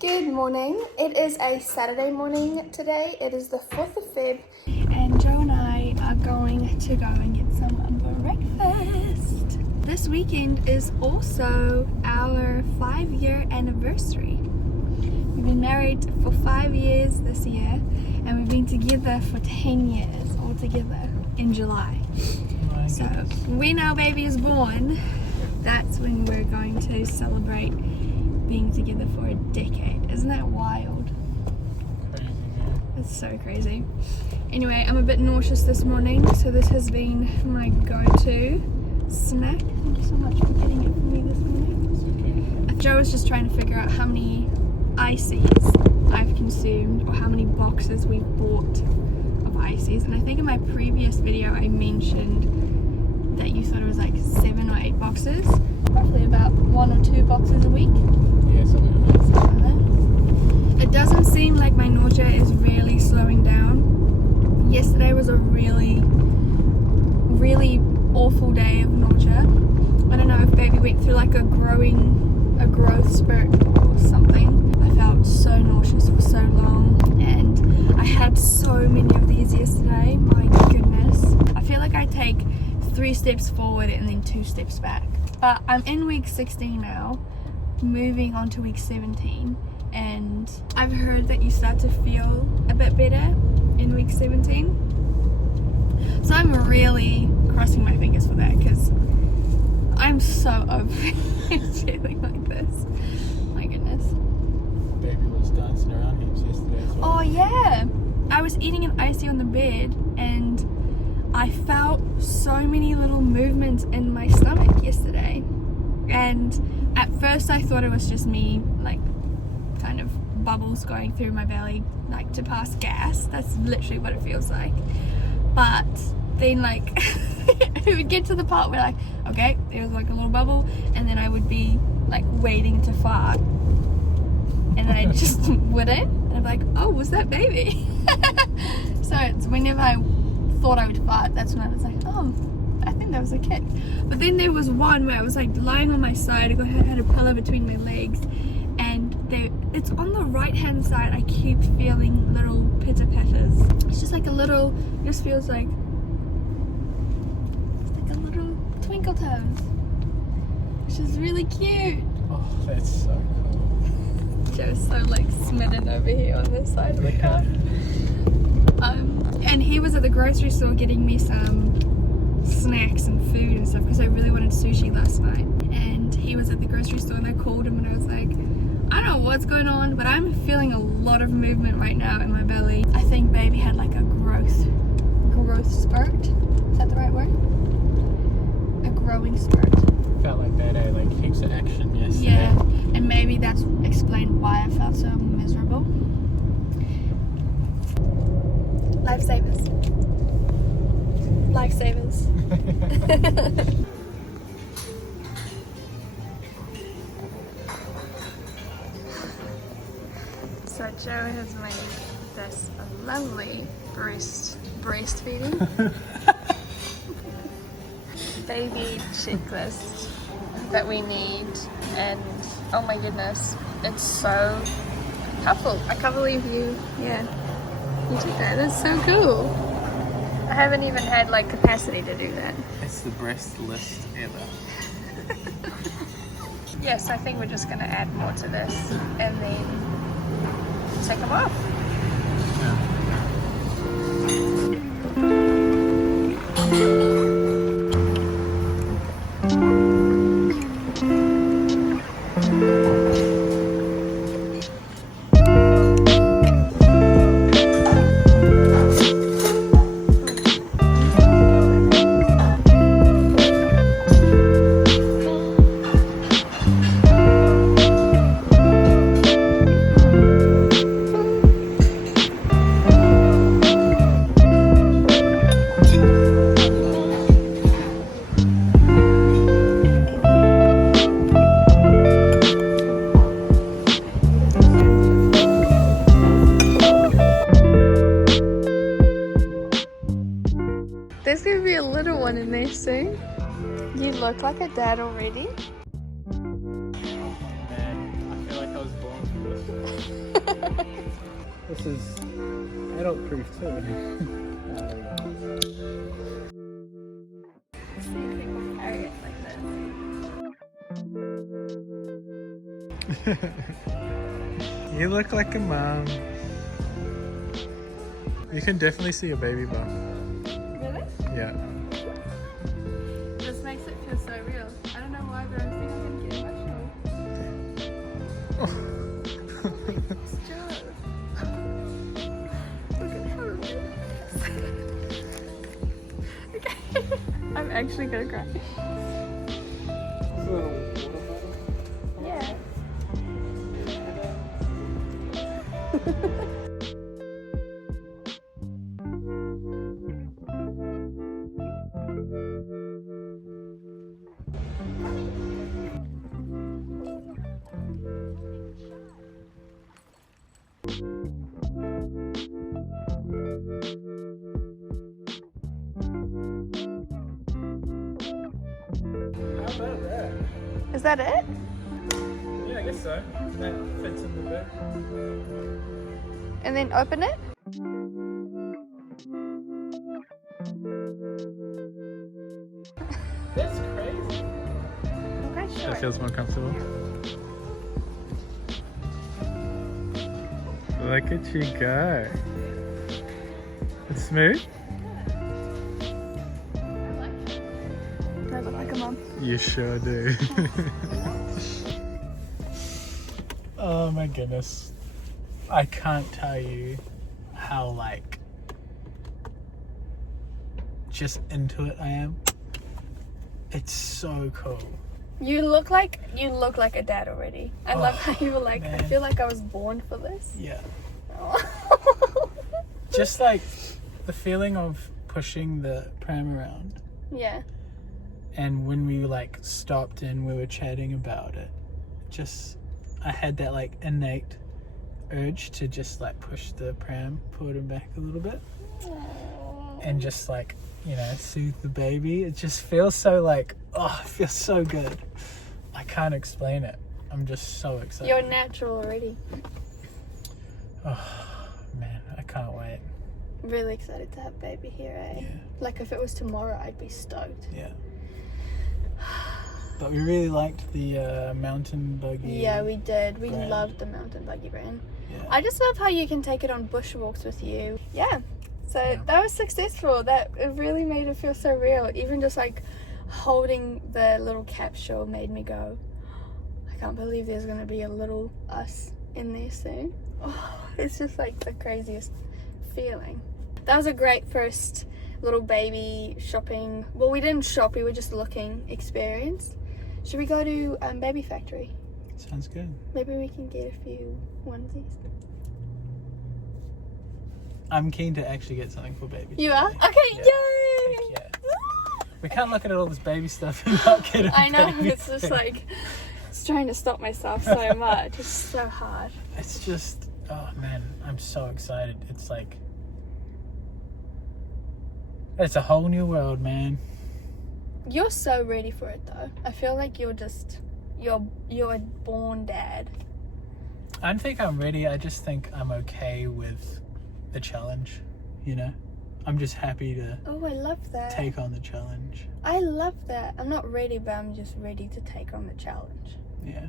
Good morning. It is a Saturday morning today. It is the 4th of Feb. And Joe and I are going to go and get some breakfast. This weekend is also our 5-year anniversary. We've been married for 5 years this year, and we've been together for 10 years altogether in July. So when our baby is born, that's when we're going to celebrate being together for a decade. Isn't that wild? Crazy, man. It's so crazy. Anyway, I'm a bit nauseous this morning, so this has been my go-to snack. Thank you so much for getting it for me this morning. It's okay. Joe was just trying to figure out how many ices I've consumed or how many boxes we've bought of ices. And I think in my previous video I mentioned that you thought it was like 7 or 8 boxes. Roughly about 1 or 2 boxes a week. Yeah, something like that. It doesn't seem like my nausea is really slowing down. Yesterday was a really awful day of nausea. I don't know if baby went through like a growth spurt or something. I felt so nauseous for so long, and I had so many of these yesterday. My goodness. I feel like I take 3 steps forward and then 2 steps back. But I'm in week 16 now, moving on to week 17, and I've heard that you start to feel a bit better in week 17. So I'm really crossing my fingers for that, because I'm so over feeling like this. My goodness. Baby was dancing around heaps yesterday as well. Oh yeah, I was eating an icy on the bed, and I felt so many little movements in my stomach yesterday, and at first I thought it was just me, like kind of bubbles going through my belly, like to pass gas. That's literally what it feels like. But then like it would get to the part where like, okay, there was like a little bubble, and then I would be like waiting to fart, and then I just wouldn't, and I'm like, oh, was that baby? So it's whenever I thought I would fart, that's when I was like, oh, I think that was a kick. But then there was one where I was like lying on my side. I had a pillow between my legs, and it's on the right hand side. I keep feeling little pitter patters. It's just like a little, it just feels like it's like a little twinkle toes, which is really cute. Oh, that's so cool. Joe's so like smitten over here on this side of the car. And he was at the grocery store getting me some snacks and food and stuff, because I really wanted sushi last night. And he was at the grocery store, and I called him, and I was like, I don't know what's going on, but I'm feeling a lot of movement right now in my belly. I think baby had like a growth spurt. Is that the right word? A growing spurt. Felt like that, eh? Like heaps of action yesterday. Yeah, and maybe that's explained why I felt so miserable. Lifesavers. Lifesavers. So Joe has made this lovely breastfeeding baby checklist that we need, and oh my goodness, it's so helpful. I can't believe you did that. That's so cool. I haven't even had like capacity to do that. It's the breast list ever. Yes, I think we're just going to add more to this and then take them off. There's gonna be a little one in there soon. You look like a dad already. Man, I feel like I was born for this. This is adult proof too. I've seen people carry it like this. You look like a mom. You can definitely see a baby bump. Really? Yeah. This makes it feel so real. I don't know why, but I think I'm gonna get emotional. It's just... Look at how real it is. Okay. I'm actually gonna cry. Yeah. How about that? Is that it? Yeah, I guess so. That fits in the bed. And then open it? That's crazy. Okay, sure. That feels more comfortable. Look at you go. It's smooth? Do I look like a mum? You sure do. Oh my goodness. I can't tell you how like just into it I am. It's so cool. You look like a dad already. I love how you were like, I man. feel like I was born for this. Yeah. Oh. Just like the feeling of pushing the pram around. Yeah. And when we like stopped and we were chatting about it, I had that like innate urge to just like push the pram forward and back a little bit and just like, you know, soothe the baby. It just feels so like, oh, it feels so good. I can't explain it. I'm just so excited. You're natural already. Oh man, I can't wait. Really excited to have baby here, eh? Yeah. Like if it was tomorrow, I'd be stoked. Yeah. But we really liked the mountain buggy. Yeah, we did. We brand. loved the mountain buggy brand. Yeah. I just love how you can take it on bushwalks with you. Yeah. So Yeah. that was successful. It really made it feel so real. Even just like holding the little capsule made me go, I can't believe there's going to be a little us in there soon. Oh, it's just like the craziest feeling. That was a great first little baby shopping. Well, we didn't shop, we were just looking experience. Should we go to Baby Factory? Sounds good. Maybe we can get a few onesies. I'm keen to actually get something for baby. You are? today. Okay, Yeah. yay! Heck yeah. We can't look at all this baby stuff and not get a I know, baby it's just thing. like, it's trying to stop myself so much. It's so hard. It's just, oh man, I'm so excited. It's like, it's a whole new world, man. You're so ready for it though. I feel like you're a born dad. I don't think I'm ready. I just think I'm okay with the challenge, you know? I'm just happy to Oh, I love that. take on the challenge. I love that. I'm not ready, but I'm just ready to take on the challenge. Yeah.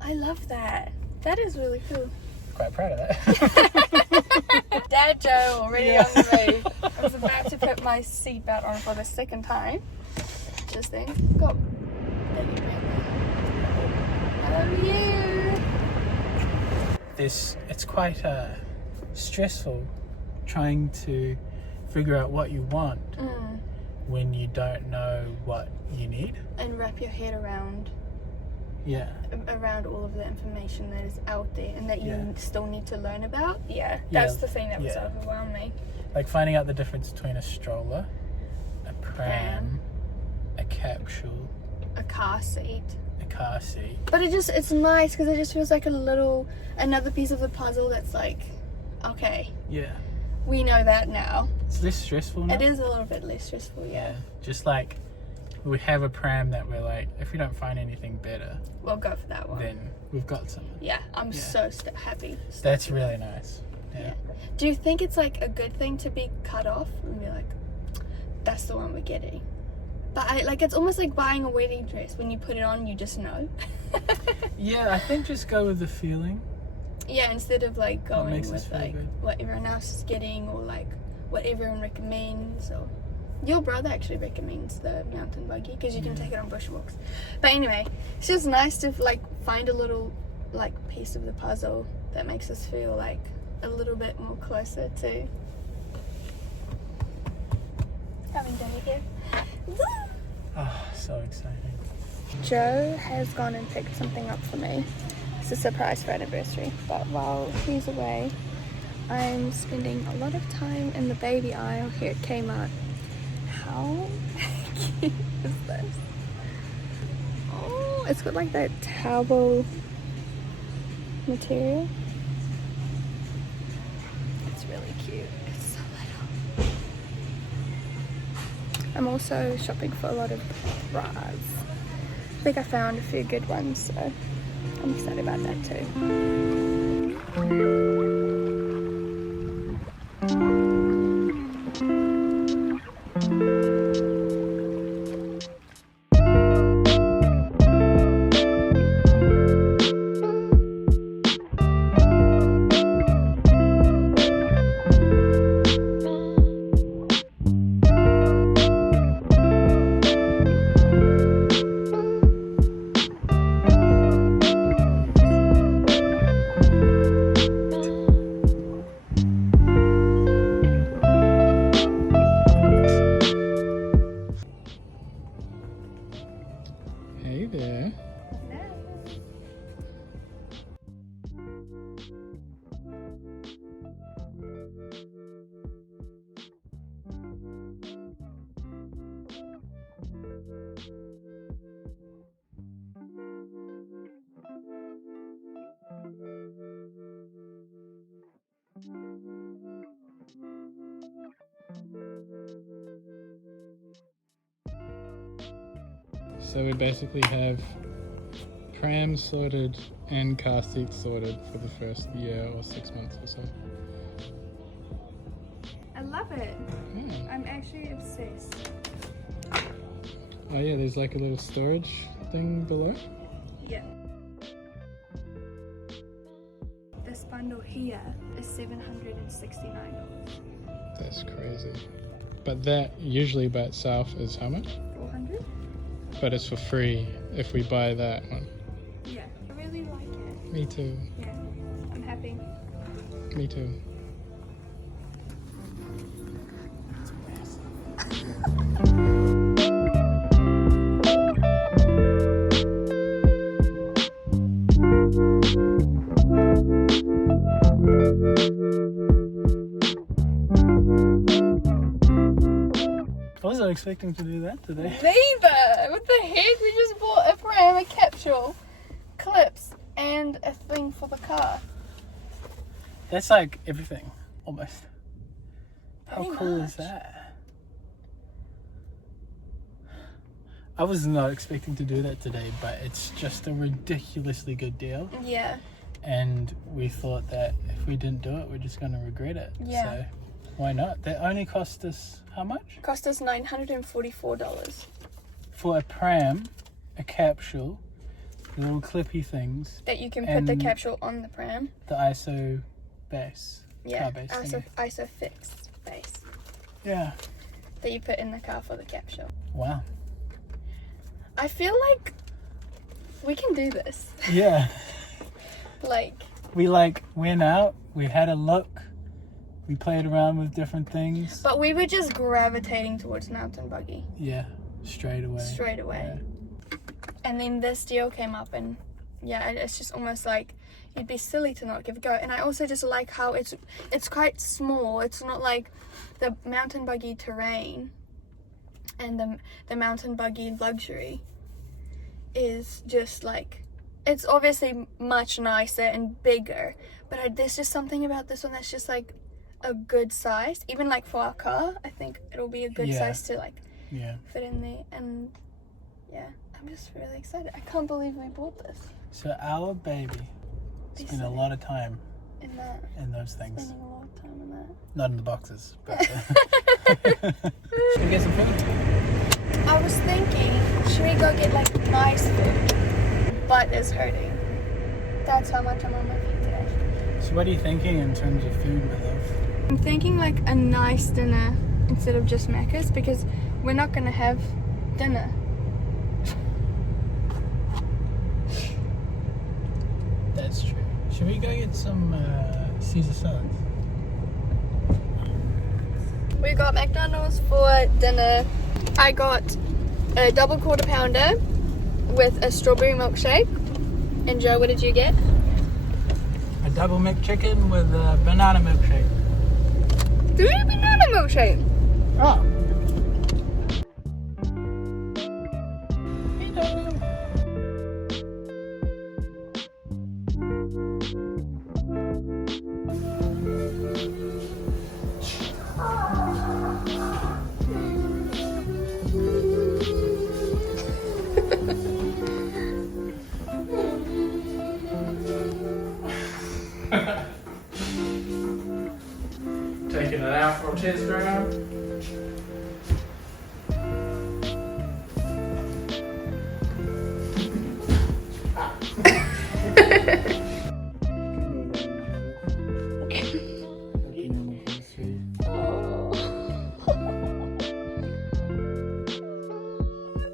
I love that. That is really cool. Quite proud of that. Dad Joe already Yeah. on the move. I was about to put my seatbelt on for the second time. Just then. Go. I love you. It's quite stressful trying to figure out what you want when you don't know what you need. And wrap your head around Yeah. all of the information that is out there and that you Yeah. still need to learn about. Yeah, that's Yeah. the thing that was Yeah. overwhelming. Like finding out the difference between a stroller, a pram, a capsule, A car seat. a car seat. But it's nice because it just feels like another piece of the puzzle that's like, okay, Yeah. we know that now. It's less stressful now. It is a little bit less stressful, yeah. Just like we have a pram that we're like, if we don't find anything better, we'll go for that one. then we've got something. Yeah, I'm so happy. That's really nice. Yeah. Do you think it's like a good thing to be cut off and be like, that's the one we're getting? But it's almost like buying a wedding dress. When you put it on, you just know. Yeah, I think just go with the feeling. Yeah, instead of like going with like good. what everyone else is getting, or like what everyone recommends. Or your brother actually recommends the mountain buggy because you can take it on bushwalks. But anyway, it's just nice to like find a little like piece of the puzzle that makes us feel like a little bit more closer to having dinner here. Oh, so exciting. Joe has gone and picked something up for me. It's a surprise for anniversary, but while he's away, I'm spending a lot of time in the baby aisle here at Kmart. How cute is this? Oh, it's got like that towel material. It's really cute. It's so little. I'm also shopping for a lot of bras. I think I found a few good ones, so I'm excited about that too. Hey there. So we basically have pram sorted and car seats sorted for the first year or 6 months or so. I love it. Yeah. I'm actually obsessed. Oh yeah, there's like a little storage thing below. Yeah. This bundle here is $769. That's crazy. But that usually by itself is how much? $400? But it's for free if we buy that one. Yeah. I really like it. Me too. Yeah. I'm happy. Me too. I wasn't expecting to do that today. Neither! What the heck? We just bought a pram, a capsule, clips, and a thing for the car. That's like everything, almost. How Pretty cool much. is that? I was not expecting to do that today, but it's just a ridiculously good deal. Yeah. And we thought that if we didn't do it, we're just going to regret it. Yeah. So why not? That only cost us how much? Cost us $944. For a pram, a capsule, the little clippy things, That you can put the And- capsule on the pram. the ISO base, Yeah. car base thingy. ISOFIX base. Yeah. That you put in the car for the capsule. Wow. I feel like we can do this. Yeah. Like, We went out, we had a look, we played around with different things. but we were just gravitating towards mountain buggy Yeah, straight away. straight away. And then this deal came up, and yeah, it's just almost like you'd be silly to not give it a go. And I also just like how it's quite small. It's not like the mountain buggy terrain and the mountain buggy luxury is just like, it's obviously much nicer and bigger, but there's just something about this one that's just like a good size. Even like for our car, I think it'll be a good Yeah. size to like Yeah. fit in there. And yeah, I'm just really excited. I can't believe we bought this. So our baby spent a lot of time in those things. Spending a lot of time in that. Not in the boxes, but should we get some food? I was thinking, should we go get like nice food? Butt is hurting. That's how much I'm on my feet today. So what are you thinking in terms of food, my love? I'm thinking like a nice dinner instead of just Macca's, because we're not gonna have dinner. That's true. Should we go get some Caesar salads? We got McDonald's for dinner. I got a double quarter pounder with a strawberry milkshake. And Joe, what did you get? A double McChicken with a banana milkshake. Do we have a banana milkshake? Oh. Hello. Taking it out for a test drive.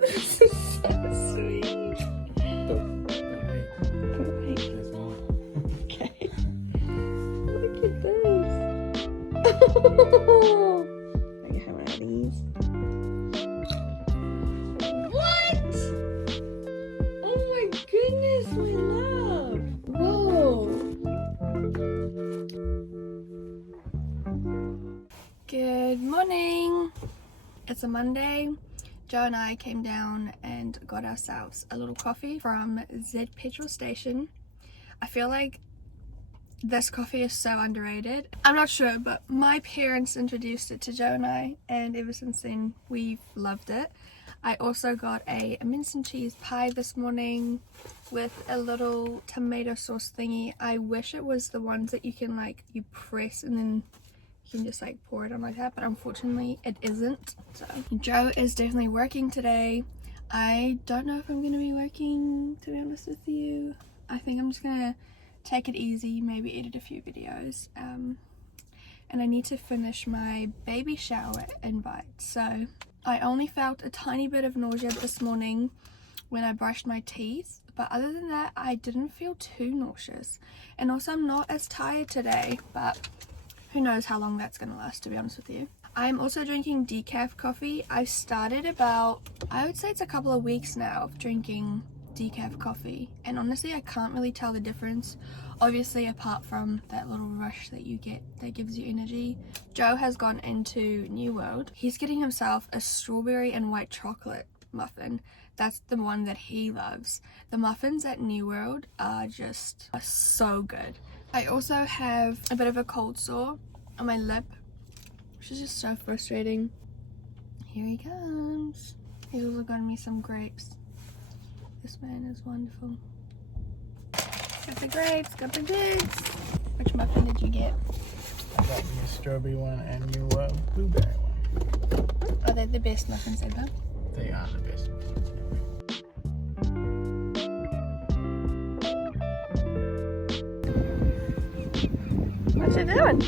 This is so sweet. Okay. Look at this. I can have one of these. What? Oh my goodness, my love. Whoa. Good morning. It's a Monday. Joe and I came down and got ourselves a little coffee from Z petrol station. I feel like this coffee is so underrated. I'm not sure, but my parents introduced it to Joe and I, and ever since then we've loved it. I also got a mince and cheese pie this morning with a little tomato sauce thingy. I wish it was the ones that you can like, you press and then you can just like pour it on like that, but unfortunately it isn't. So Joe is definitely working today. I don't know if I'm gonna be working, to be honest with you. I think I'm just gonna take it easy, maybe edit a few videos, and I need to finish my baby shower invite. So I only felt a tiny bit of nausea this morning when I brushed my teeth, but other than that I didn't feel too nauseous, and also I'm not as tired today, but who knows how long that's gonna last, to be honest with you. I'm also drinking decaf coffee. I've started about, I would say it's a couple of weeks now of drinking decaf coffee, and honestly I can't really tell the difference, obviously apart from that little rush that you get that gives you energy. Joe has gone into New World. He's getting himself a strawberry and white chocolate muffin. That's the one that he loves. The muffins at New World are just so good. I also have a bit of a cold sore on my lip, which is just so frustrating. Here he comes. He's also got me some grapes. This man is wonderful. Got the grapes, got the goods. Which muffin did you get? I got the strawberry one and your blueberry one. Are they the best muffins ever? They are the best. What you doing?